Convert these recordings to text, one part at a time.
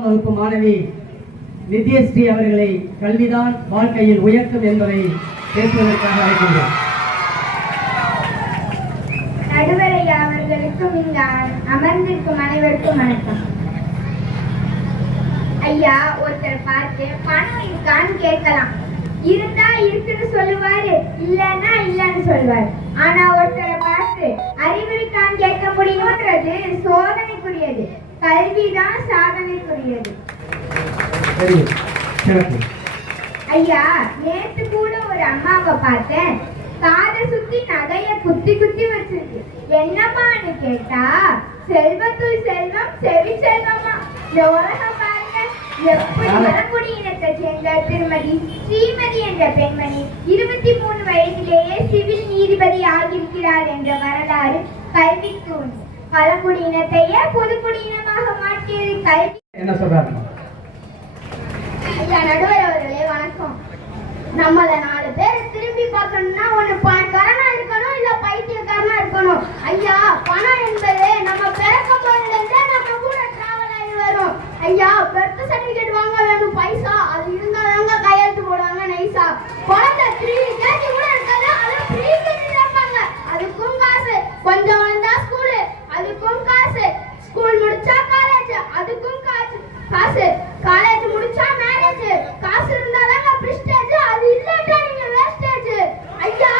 வகுப்பு மாணவி நித்யஸ்ரீ அவர்களை கல்விதான் வாழ்க்கையில் உயர்த்தும் என்பதை பேசுவதற்காக அழைக்கின்றோம். நடுவரையா அவர்களுக்கும் இங்கு அமர்ந்திருக்கும் அனைவருக்கும் வணக்கம். ஐயா, ஒருத்தர் பார்த்து பணம் இருக்கான்னு கேட்கலாம். இருந்தா இருக்குன்னு சொல்லுவாரு, இல்லன்னா இல்லன்னு சொல்லுவாரு. ஆனா ஒருத்தரை பார்த்து அறிவு இருக்கான்னு கேட்க முடியும்ன்றது சோதனைக்குரியது. கல்விதான் சாதனைக்குரியது. ஐயா, நேத்து கூட ஒரு அம்மாவை பார்த்தேன். காதை சுத்தி நகைய குத்தி குத்தி வச்சிருக்கு. என்னம்மான்னு கேட்டா, செல்வத்துள் செல்வம் செவி செல்வமா. இந்த உலகம் பாருங்க, எப்படி பழங்குடி இனத்தை சேர்ந்த திருமதி ஸ்ரீமதி என்ற பெண்மணி 23 வயதிலேயே சிவில் நீதிபதி ஆகியிருக்கிறார் என்ற வரலாறு கல்விக்கு உண்டு. பழங்குடி இனத்தையே புதுக்குடி இனமாக மாற்றியது கல்வி. என்ன சொல்றாங்க? ஐயா நடுவர் அவர்களே வணக்கம். நம்மள 4 பேர் திரும்பி பார்க்கணும்னா ஒண்ணு பணக்காரனா இருக்கணும், இல்ல பைத்தியக்காரனா இருக்கணும். ஐயா, பணம் என்பது நம்ம பிறக்கும் போதிலிருந்தே நம்ம கூட டிராவல் ஆகி வரும். ஐயா, பர்த் சர்டிபிகேட் வாங்க வேணும் பைசா, அது இருந்தாதாங்க கையெழுத்து போடுவாங்க நைசா. குழந்தை 3 கேஜி கூட இருக்காது, அது ஃப்ரீ கேஜி வைப்பாங்க, அதுக்கும் காசு. கொஞ்சம் வந்தா ஸ்கூலு, அதுக்கும் காசு. ஸ்கூல் முடிச்சா காலேஜ், அதுக்கும் காசு. காலேஜ் முடிச்சா மேரேஜ். காசு இருந்தாதாங்க பிரெஸ்டேஜ், அது இல்லட்டா நீங்க வேஸ்டேஜ். ஐயா,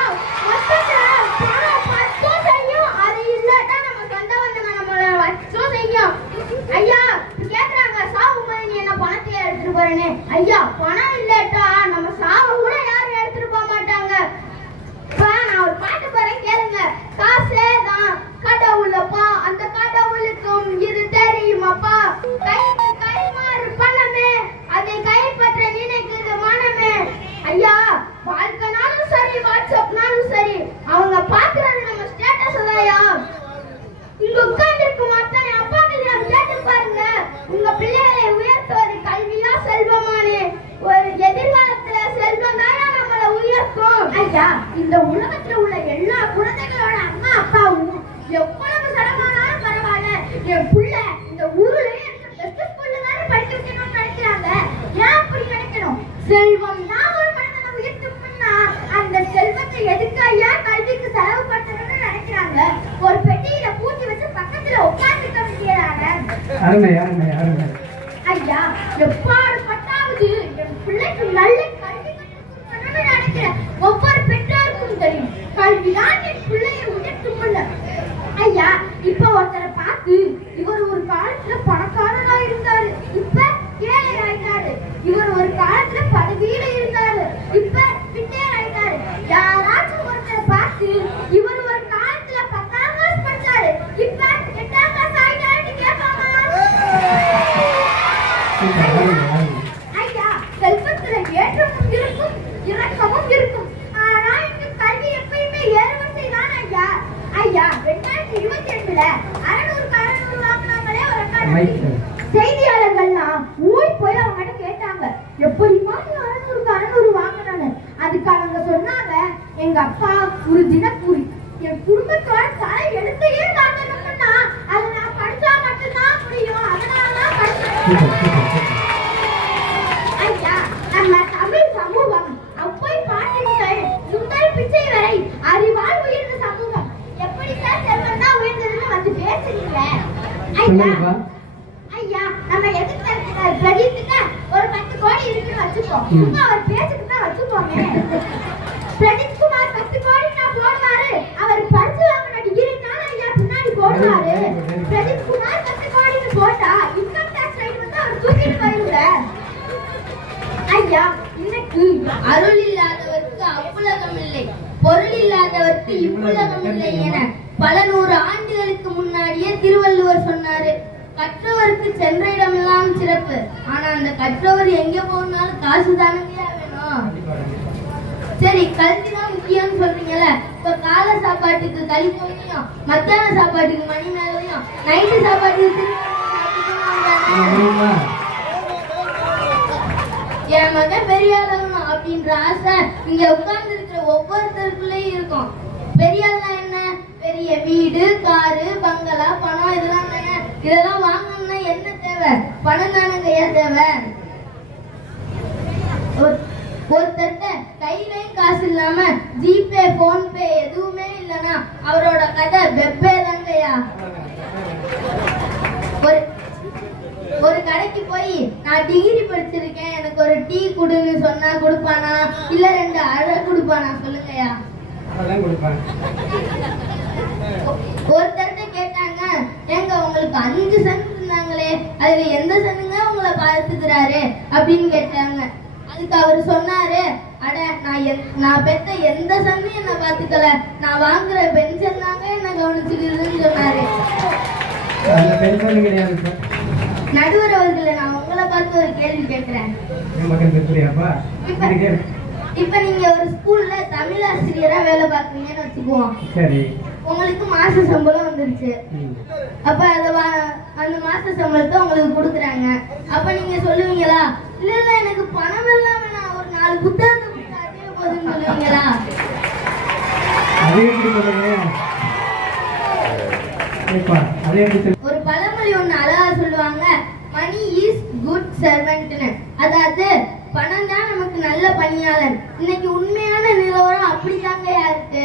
மொத்தத்துல பணம் பத்தும் செய்யும், அது இல்லட்டா நம்ம சொந்த வந்தவங்க நம்மள வச்சும் செய்யும். ஐயா, கேக்குறாங்க சாவும்போது நீ என்ன பணத்தை எடுத்துட்டு போறேன்னு. ஐயா, பணம் இல்லட்டா நம்ம சாவ கூட யாரும் எடுத்துட்டு போக மாட்டாங்க. இப்ப நான் ஒரு பாட்டு பாடுறேன் கேளுங்க. காசே தான் கடவுளப்பா, அந்த கடவுளுக்கும் இது தெரியுமாப்பா. கைக்கு கைமாறு பண்ணமே, அதை கைப்பற்ற நினைக்குது மனமே. ஐயா, வாழ்க்கைனாலும் சரி, வாட்ஸ்அப்னாலும் சரி, அவங்க பாக்குறது நம்ம ஸ்டேட்டஸ் தான்யா. இங்க உட்கார்ந்து இருக்கும் அத்தனை அப்பாக்கள் கேட்டு பாருங்க, உங்க பிள்ளைகளை உயர்த்துவது கல்வியா செல்வமானே. ஒரு எதிர்காலத்துல செல்வம் தாயா நம்மளை உயர்த்தும். ஐயா, இந்த உலகத்துல உள்ள எல்லா குழந்தைகளோட அம்மா அப்பாவும் எவ்வளவு சிரமமானாலும் பரவாயில்ல, என் புள்ள இந்த ஊர்ல பெஸ்ட் ஸ்கூல்ல தானே படிக்க வைக்கணும்னு நினைக்கிறாங்க. ஏன் அப்படி நினைக்கணும்? செல்வம் தான் ஒரு மனிதனை உயர்த்தும்னா அந்த செல்வத்தை எதுக்கு ஐயா கல்விக்கு செலவு பண்ணணும்னு நினைக்கிறாங்க. ஒரு பெட்டியில பூட்டி வச்சு பக்கத்துல உட்கார்ந்துக்க வேண்டியதானே. அருமை அருமை அருமை. ஐயா, எப்பாடு பட்டாவது என் பிள்ளைக்கு நல்ல கல்வி கற்றுக்கணும்னு நினைக்கிறேன். ஒவ்வொரு பெற்றோருக்கும் தெரியும், கல்விதான் என் பிள்ளையை உயர்த்தும். ஐயா, இப்ப ஒருத்தரை பார்த்து இவர் ஒரு காலத்துல பணக்காரனா இருந்தாரு, இப்ப ஏழை ஆயிட்டாரு. இவர் ஒரு காலத்துல பதவியில இருந்தாரு, இப்ப பின்னேர் ஆயிட்டாரு. யாராச்சும் ஒருத்தரை பார்த்து இவர் ஒரு காலத்துல 10ஆம் கிளாஸ் படிச்சாரு, இப்ப 8ஆம் கிளாஸ் ஆயிட்டாருன்னு கேட்பாமா? ஐயா, செல்வத்துல ஏற்றமும் இருக்கும், இறக்கமும் இருக்கும். ஆனா இந்த கல்வி எப்பயுமே ஏறுவரிசை தான் ஐயா. ஐயா, 2022ல 600 வாங்கினாங்களே ஒரு ரெக்கார்டு. செய்தியாளர்கள்லாம் ஓடி போய் அவங்க கேட்டாங்க, எப்படிமா நீ 600 வாங்கினான்னு. அதுக்கு அவங்க சொன்னாங்க, எங்க அப்பா ஒரு தினக்கூலி, என் குடும்பத்தோட தலை எடுத்தையே காட்டணும்னா அதை நான் படிச்சா மட்டும்தான் முடியும், அதனாலதான் படிச்சேன். ஐயா, நம்ம தமிழ் சமூகம் அப்போய் பாட்டுங்கள் முதல் பிச்சை வரை அறிவால் உயர்ந்த சமூகம். எப்படி சார் செல்வம் தான் உயர்ந்ததுன்னு வந்து பேசுறீங்க? ஐயா, நம்ம எதிர்த்து பிரதீப்கிட்ட ஒரு 10 கோடி இருக்குன்னு வச்சுப்போம். சும்மா ஒரு பேச்சுக்கு தான் வச்சுப்போமே. பிரதீப் குமார் 10 கோடி நான் போடுவாரு, அவர் படிச்சு வாங்கின டிகிரினால ஐயா பின்னாடி போடுவாரு. பிரதீப் குமார் 10 கோடின்னு போட்டா இன்கம் டாக்ஸ் ரைட் வந்து அவர் தூக்கிட்டு போயிருங்க. ஐயா, இன்னைக்கு அருள் இல்லாதவருக்கு அப்புலகம் இல்லை, பொருள் இல்லாதவருக்கு இவ்வுலகம் இல்லை என பல 100 ஆண்டுகளுக்கு முன்னாடியே திருவள்ளுவர் சொன்னாரு. கற்றவருக்கு சென்ற இடமெல்லாம் சிறப்பு. ஆனா அந்த கற்றவர் எங்க போனாலும் காசு தானே வேணும். சரி, கல்விதான் முக்கியம்னு சொல்றீங்கல்ல, இப்ப காலை சாப்பாட்டுக்கு கழிப்பையும், மத்தியான சாப்பாட்டுக்கு மணி மேலையும், நைட்டு சாப்பாட்டுக்கு என் மகன் பெரிய ஆளாகணும் அப்படின்ற ஆசை இங்க உட்கார்ந்து இருக்கிற ஒவ்வொருத்தருக்குள்ளேயும் இருக்கும். பெரிய ஆள்னா என்ன? பெரிய வீடு, காரு, பங்களா, பணம் இதெல்லாம் தானே. இதெல்லாம் வாங்கணும்னா என்ன தேவை? பணம் தானங்க. கதவன். ஒருத்தர்கிட்ட கையிலையும் காசு இல்லாம ஜிபே போன்பே எதுவுமே இல்லைன்னா அவரோட கதை வெப்பே தாங்கய்யா. ஒரு கடைக்கு போய் நான் டிகிரி படிச்சிருக்கேன் எனக்கு ஒரு டீ குடுன்னு சொன்னா கொடுப்பானா இல்ல 2 அழை கொடுப்பானா சொல்லுங்கய்யா? ஒருத்தர்கிட்ட கேட்டாங்க, ஏங்க உங்களுக்கு 5 சென்ட் இருந்தாங்களே அதுல எந்த சென்னுங்க உங்களை பார்த்துக்கிறாரு அப்படின்னு கேட்டாங்க. அதுக்கு அவர் சொன்னாரு, அட நான் பெத்த எந்த சன்னும் என்ன பாத்துக்கல, நான் வாங்குற பென்ஷன் தாங்க என்ன கவனிச்சுக்குதுன்னு சொன்னாரு. நடுவர் அவர்களே, நான் உங்களை பார்த்து ஒரு கேள்வி கேட்கிறேன். இப்ப நீங்க ஒரு ஸ்கூல்ல தமிழ் ஆசிரியரா வேலை பார்க்கறீங்கன்னு வச்சுக்குவோம். சரி. உங்களுக்கு மாச சம்பளம் வந்துருச்சு. அப்ப அந்த மாச சம்பளத்தை உங்களுக்கு கொடுக்குறாங்க. அப்ப நீங்க சொல்லுவீங்களா, இல்ல இல்ல எனக்கு பணம் எல்லாம் வேணாம், ஒரு 4 புத்தகத்தை கொடுத்தாலே போதும்னு சொல்லுவீங்களா? ஒரு பழமொழி ஒண்ணு அழகா சொல்லுவாங்க, மணி இஸ் குட் சர்வெண்ட்னு. அதாவது பணம் தான் நமக்கு நல்ல பணியாளன். இன்னைக்கு உண்மையான நிலவரம் அப்படிதாங்க இருக்கு.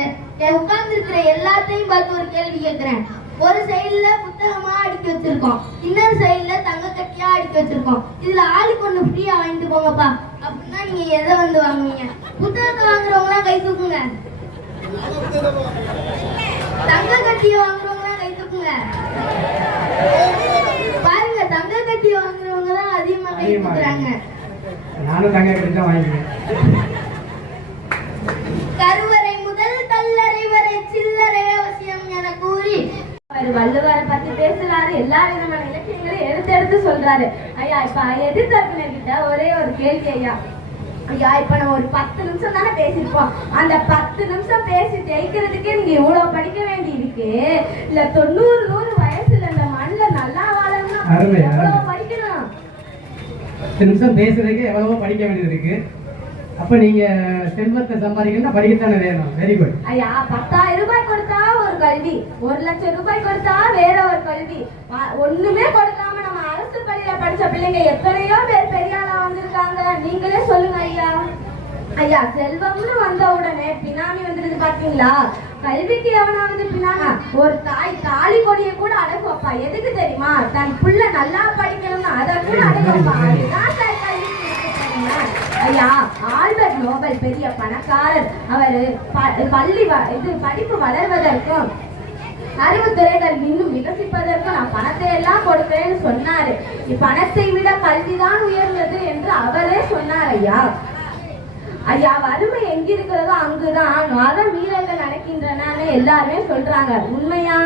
உட்கார்ந்து இருக்கிற எல்லாத்தையும் பார்த்து ஒரு கேள்வி கேட்கிறேன். ஒரு சைடுல புத்தகமா அடுக்கி வச்சிருக்கோம், இன்னொரு சைடுல தங்க கட்டியா அடுக்கி வச்சிருக்கோம். இதுல ஆளுக்கு ஒண்ணு ஃப்ரீயா வாங்கிட்டு போங்கப்பா அப்படின்னா நீங்க எதை வந்து வாங்குவீங்க? புத்தகத்தை வாங்குறவங்க எல்லாம் கை தூக்குங்க. தங்க கட்டிய வாங்குறவங்க எல்லாம் கை தூக்குங்க. பாருங்க, தங்க கட்டிய வாங்குறவங்க தான் அதிகமா கை தூக்குறாங்க. நானும் தங்க கட்டி தான் வாங்கிக்கிறேன். கருவறை முதல் கல்லறை வரை சில்லறை அவசியம் என கூறி வள்ளுவரை பத்தி பேசுறாரு. எல்லா விதமான இலக்கியங்களையும் எடுத்து சொல்றாரு. ஐயா, இப்ப எதிர்த்தரப்பினர்கிட்ட ஒரே ஒரு கேள்வி ஐயா. ஐயா, இப்ப நம்ம ஒரு 10 நிமிஷம் தானே பேசிருப்போம். அந்த 10 நிமிஷம் பேசி ஜெயிக்கிறதுக்கே நீங்க இவ்வளவு படிக்க வேண்டி இருக்கு. இல்ல 90-100 வயசுல இந்த மண்ணுல நல்லா வாழணும்னா எவ்வளவு படிக்கணும்? 10 நிமிஷம் பேசுறதுக்கு எவ்வளவோ படிக்க வேண்டியது இருக்கு. அப்ப நீங்க செல்வத்தை சம்பாதிக்கணும்னா படிக்கத்தானே வேணும். Very good. ஐயா, 10,000 ரூபாய் கொடுத்தா ஒரு கல்வி, 1 லட்சம் ரூபாய் கொடுத்தா வேற ஒரு கல்வி. ஒண்ணுமே கொடுக்காம நம்ம அரசு பள்ளியில படிச்ச பிள்ளைங்க எத்தனையோ பேர் பெரிய ஆளா வந்திருக்காங்க. நீங்களே சொல்லுங்க ஐயா. ஐயா, செல்வம்னு வந்த உடனே பினாமி வந்துருக்கு பாத்தீங்களா? கல்விக்கு எவனாவது பினாமி? ஒரு தாய் தாலி கொடியை கூட அடகு வைப்பா. எதுக்கு தெரியுமா? தன் புள்ள நல்லா படிக்கணும்னு அதை கூட அடகு வைப்பா. அதுதான் கல்வி. ஐயா, ஆல்பர்ட் நோபல் பெரிய பணக்காரர். அவரு படிப்பு வளர்வதற்கும் அறிவுத்துறைகள் இன்னும் விகசிப்பதற்கும் நான் பணத்தை எல்லாம் கொடுக்கிறேன்னு சொன்னாரு. பணத்தை விட கல்விதான் உயர்ந்தது என்று அவரே சொன்னார். ஐயா ஐயா, வறுமை எங்க இருக்கிறதோ அங்குதான் நர மீறல்கள் நடக்கின்றன எல்லாருமே சொல்றாங்க. உண்மையா?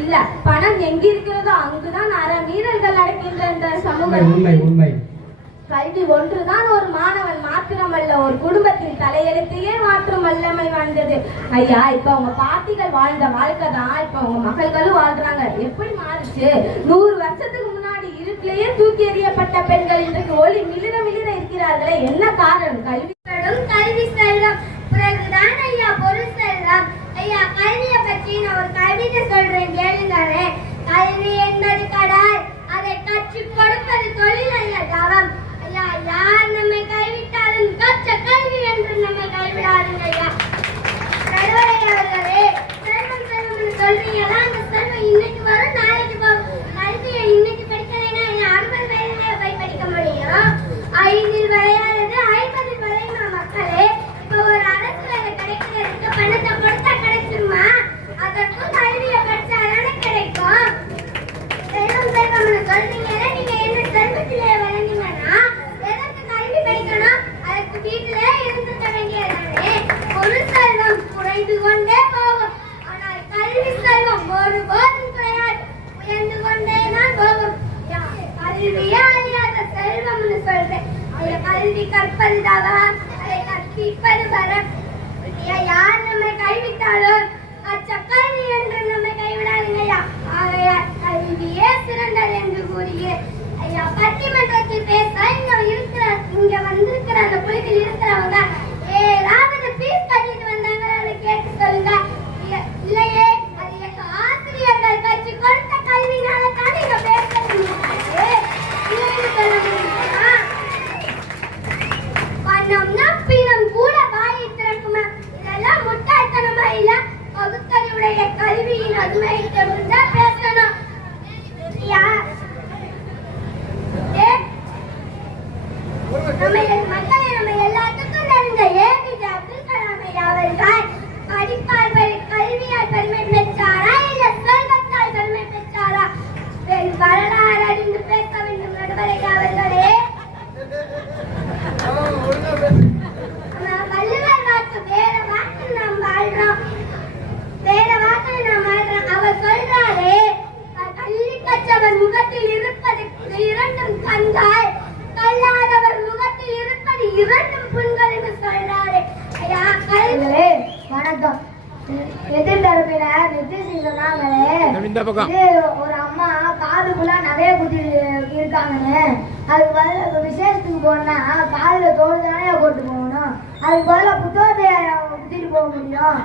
இல்ல, பணம் எங்க இருக்கிறதோ அங்குதான் நர மீறல்கள் நடக்கின்ற சமூகம். கல்வி ஒன்றுதான் ஒரு மாணவன் மாத்திரமல்ல, ஒரு குடும்பத்தின் தலையெழுத்தையே மாற்றும் வல்லமை வாழ்ந்தது. ஐயா, இப்ப உங்க பாட்டிகள் வாழ்ந்த வாழ்க்கை தான் இப்ப உங்க மகள்களும் வாழ்றாங்க. எப்படி மாறுச்சு? 100 வருஷத்துக்கு முன்னாடி இருட்டிலேயே தூக்கி எறியப்பட்ட பெண்கள் இன்றைக்கு ஒளி மிளிர இருக்கிறார்களே, என்ன காரணம்? கல்வி செல்வம். பிறகுதான் ஐயா பொருள் செல்வம். ஐயா, கல்வியை பற்றி நான் ஒரு கவிதை சொல்றேன், கேளுங்களே. கல்வி என்பது கடல், அதை கற்றுக் கொடுப்பது தொழில் அல்ல தவம். ஐயா, யார் நம்மை கைவிட்டாலும் கற்ற கல்வி என்று நம்மை கைவிடாதுங்க ஐயா. நடுவரை அவர்களே, செல்வம் செல்வம்னு சொல்றீங்களா? அந்த செல்வம் இன்னைக்கு வரும், நாளைக்கு போகும். கல்வியை இன்னைக்கு படிக்கலைன்னா 50 வயதுல போய் படிக்க முடியும். 5 விளையாடுறது 50 விளையுமா மக்களே? இப்ப ஒரு அரசு வேலை கிடைக்கிறதுக்கு பணத்தை கொடுத்தா கிடைச்சிருமா? அதற்கும் கல்வியை படிச்சாதானே கிடைக்கும். செல்வம் செல்வம்னு சொல்றீங்களே, நீங்க என்ன செல்வத்திலே வளர்ந்தீங்கன்னா எதற்கு கல்வி படிக்கணும்? அதற்கு வீட்டிலே இருந்துக்க வேண்டியதானே. பொருள் செல்வம் குறைந்து கொண்டே போகும், ஆனால் கல்வி செல்வம் ஒருபோதும் குறையாது, உயர்ந்து கொண்டேதான் போகும். கல்வியே அழியாத செல்வம்னு சொல்றேன். கல்வி கற்பது தவம், அதை கற்பிப்பது வரம். யார் நம்மை கைவிட்டாலும் கல்வி என்று நம்மை கைவிடாதீங்க. ஆகையால் கல்வியே சிறந்தது என்று கூறிய ஐயா, பட்டிமன்றத்தில் பேச இங்க வந்திருக்கிற அந்த குழுவில் இருக்கிறவங்க ஏதாவது ஃபீஸ் கட்டிட்டு வந்தாங்கன்னு கேட்டு சொல்லுங்க. இல்லையே, அது எங்க ஆசிரியர்கள் கட்சி கொடுத்த கல்வினால தான் நீங்க பேச முடியாது இல்லைன்னு சொல்ல முடியும். வன்மையிட்ட பேசணும். நம்ம எல்லாத்துக்கும் நடந்த ஏபிஜே அப்துல் கலாம் ஐயா அவர்கள் படிப்பால் கல்வியால் பெருமை பெற்றாரா இல்ல செல்வத்தால் பெருமை பெற்றாரா? வரலாறு அறிந்து பேச வேண்டும் நடுவரை அவர்களே. வள்ளுவர் வாக்கு வேற வாக்கு நாம் வாழ்றோம், வேற வாக்கு நாம் வாழ்றோம். அவர் சொல்றாரு, கல்வி கற்றவர் முகத்தில் இருப்பது 2 கண்கள், கல்லாதவர் முகத்தில் இருப்பது 2 புண்கள் என்று சொல்றாரு. வணக்கம். எதிர்த்தரப்பில நிதிஷ் சொன்னாங்களே, ஒரு அம்மா காதுக்குள்ள நிறைய குத்தி இருக்காங்கன்னு, அதுக்கு பதில் விசேஷத்துக்கு போனா காதுல தோடு தானே போட்டு போகணும், அதுக்கு பதில் புத்தகத்தை குத்திட்டு போக முடியும்.